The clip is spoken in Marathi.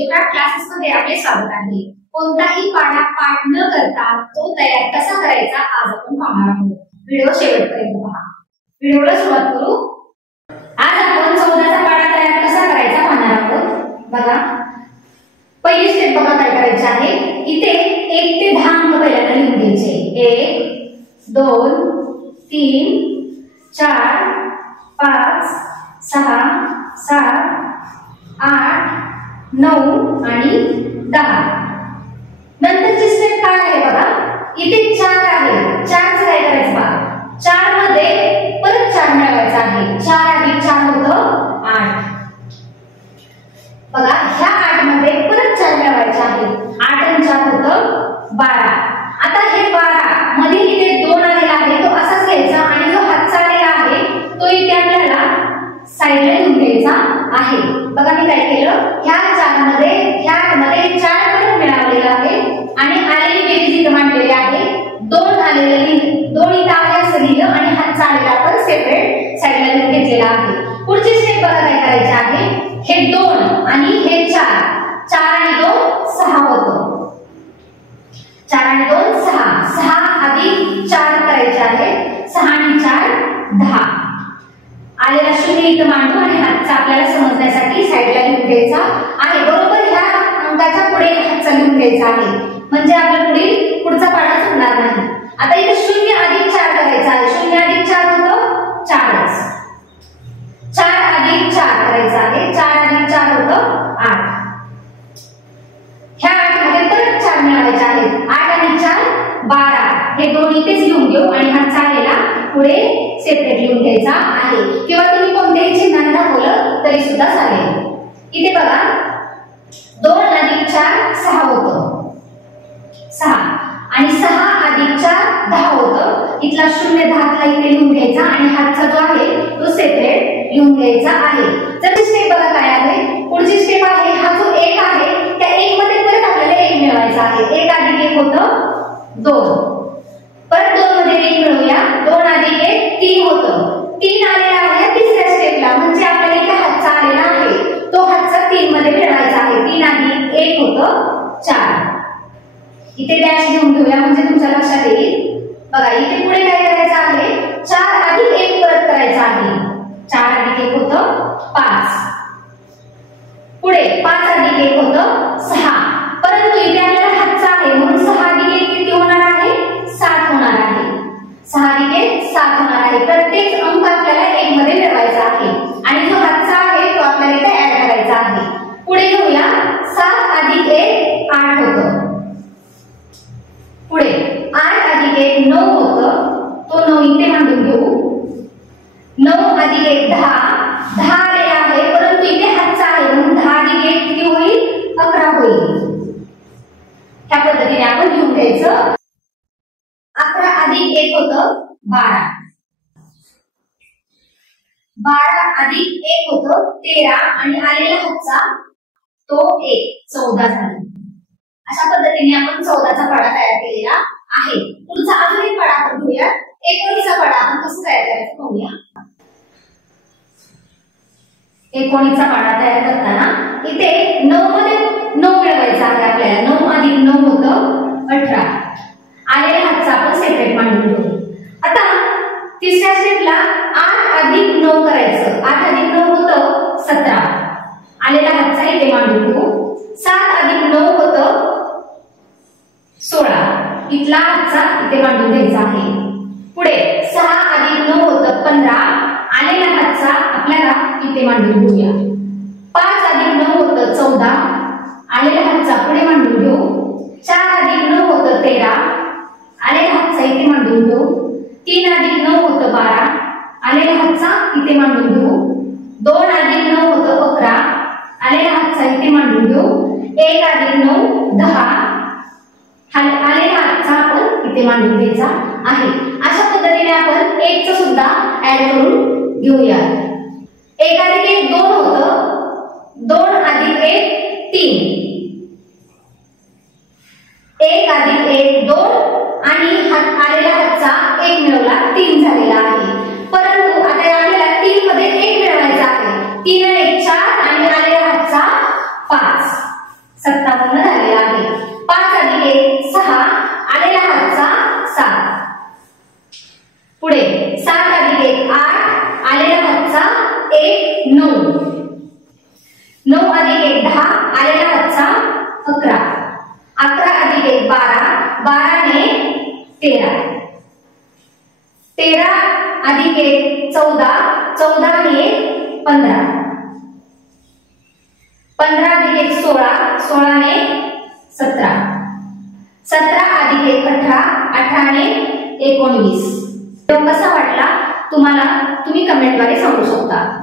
एज्युकॅट क्लासेसमध्ये आपले स्वागत आहे। कोणताही पाढा पाठ न करता तो तयार कसा करायचा आज आपण पाहणार आहोत। व्हिडिओ शेवटपर्यंत पहा। व्हिडिओला सुरुवात करू। आज आपण 14चा पाढा तयार कसा करायचा पाहणार आहोत। बघा, पहिली स्टेप बघा काय करायची आहे। इथे 1 ते 10 अंक पहिल्यांदा लिहून घ्यायचे। 1 2 3 4 5 6 7 8 9 आणि 10। नंतरची स्टेप काय आहे बघा, इथे 4 आहे। 4चं काय करायचं बघा, 4 मध्ये परत 4 मिळवायचा आहे। 4 अधिक 4 होतं 8। बघा, ह्या 8 मध्ये परत 4 मिळवायचे आहे। 8 आणि 4 होतं 12। आता हे 12 मध्ये इथे 2 आलेला आहे, तो असाच घ्यायचा आणि जो हातचा आलेला आहे तो इथे आपल्याला साइडला लिहून घ्यायचा आहे। बघा मी काय केलं, ह्या 4 मध्ये 4 परत मिळालेला आहे आणि आलेली बेरीज इथे मांडलेली आहे। 2 आलेले 2 इथे आहे असं लिहिलं आणि हातचा आलेला आपण सेपरेट साइडला लिहून घेतलेला आहे। पुढची स्टेप बघा काय करायची आहे, हे 2 आणि हे 4, 4 आणि 2 6 होतं। 4 आणि 2 6, 6 अधिक 4 करायचे आहे। 6 आणि 4 10। आलेला शून्य इथं मांडू आणि हातचा आपल्याला समजण्यासाठी साइडला लिहून घ्यायचा आहे। बरोबर ह्या अंकाच्या पुढे हातचा लिहून घ्यायचा आहे, म्हणजे आपल्या पुढचा पाढा चुकणार नाही। आता इथे 0 अधिक 4 करायचा आहे। 0 अधिक 4 होतं 4च। 4 अधिक 4 करायचं आहे। 4 अधिक 4 होतं 8। ह्या 8 मध्ये परत 4 मिळवायचे आहेत। 8 आणि 4 12। हे दोन इथेच लिहून घेऊ आणि हातचा आलेला पुढे सेपरेट लिहून घ्यायचा आहे, किंवा तुम्ही कोणत्याही चिन्हाने दाखवलं तरी सुद्धा चालेल। इथे बघा 2 अधिक 4 6 होतं 6 आणि 6 अधिक 4 10 होतं। इथला 0 10 इथे लिहून घ्यायचा आणि हातचा जो आहे तो सेपरेट लिहून घ्यायचा आहे। तर स्टेप बघा काय आहे, पुढची स्टेप आहे, हा जो 1 आहे त्या 1 मध्ये परत आपल्याला 1 मिळवायचा आहे। 1 अधिक 1 होतं 2, परत 2 मध्ये 1 मिळवूया। 2 अधिक 1 3 होतं। 3 आलेला आहे तिसऱ्या स्टेपला, म्हणजे आपल्याला इथे हातचा आलेला आहे तो हातचा 3 मध्ये मिळवायचा आहे। 3 अधिक 1 होतं 4। इथे डॅश घेऊन घेऊया म्हणजे तुमच्या लक्षात येईल। बघा इथे पुढे काय करायचं आहे, 4 अधिक 1 परत करायचं आहे। 4 अधिक 1 होतं 5। पुढे 5 अधिक 1 होतं 6, परंतु इथे आपल्याला हातचा आहे म्हणून 6 अधिक 1 किती होणार आहे, 7 होणार आहे। 6 अधिक 1 7 होणार आहे। प्रत्येक अंक आपल्याला 1 मध्ये मिळवायचा आहे आणि जो हातचा आहे तो आपल्याला इथे ऍड करायचा आहे। पुढे घेऊया, 7 अधिक 1 8 होतं। पुढे 8 अधिक 1 9 होतं, तो 9 इथे मांडून घेऊ। 9 अधिक 1 10, 10 आलेला आहे परंतु इथे हातचा आहे म्हणून 10 अधिक 1 किती होईल, 11 होईल। ह्या पद्धतीने आपण लिहून घ्यायचं। 11 अधिक 1 होतं 12, 12 अधिक 1 होतं 13 आणि आलेला हातचा तो 1 14 झाला। अशा पद्धतीने आपण 14चा पाढा तयार केलेला आहे। पुढचा अजून एक पाढा आपण घेऊया। 19चा पाढा आपण कसं तयार करायचं पाहूया। 19चा पाढा तयार करताना इथे 9 मध्ये 9 मिळवायचा आहे आपल्याला। 9 अधिक 9 होतं 18। आलेल्या हातचा आपण सेपरेट मांडून घेऊ। आता तिसऱ्या स्टेपला 8 अधिक 9 करायचं। 8 अधिक 9 होतं 17। आलेला हातचा इथे मांडून घेऊ। 7 अधिक 9 होतं 16। इथला हातचा इथे मांडून घ्यायचा आहे। पुढे 6 अधिक 9 होतं 15। आलेला हातचा आपल्याला इथे मांडून घेऊया। 5 अधिक 9 होतं 14। आलेला हातचा पुढे मांडून घेऊ। 4 अधिक 9 होतं 13। आलेला हातचा इथे मांडून घेऊ। 3 अधिक 9 होतं 12। आलेला हातचा इथे मांडून घेऊ। 2 अधिक 9 होतं 11। आलेला हातचा इथे मांडून घेऊ। 1 अधिक 9 10। आलेला हातचा आपण इथे मांडून घ्यायचा आहे। अशा पद्धतीने आपण 1 चं सुद्धा ऍड करून घेऊया। 1 अधिक 1 2 होतं। 2 अधिक 1 3। 1 अधिक 1 2 आणि आलेला हातचा 1 मिळवला 3 झालेला आहे। परंतु आता आपल्याला 3 मध्ये 1 मिळवायचा आहे। 3 आणि 1 4 आणि आलेला हातचा 5। 13, 13 अधिक 1 14, 14 आणि 1 15, 15 अधिक 1 16, 16 आणि 17, 17 अधिक 1 18, 18 आणि 19. तो कसा वाटला तुम्हाला तुम्ही कमेंटद्वारे सांगू शकता.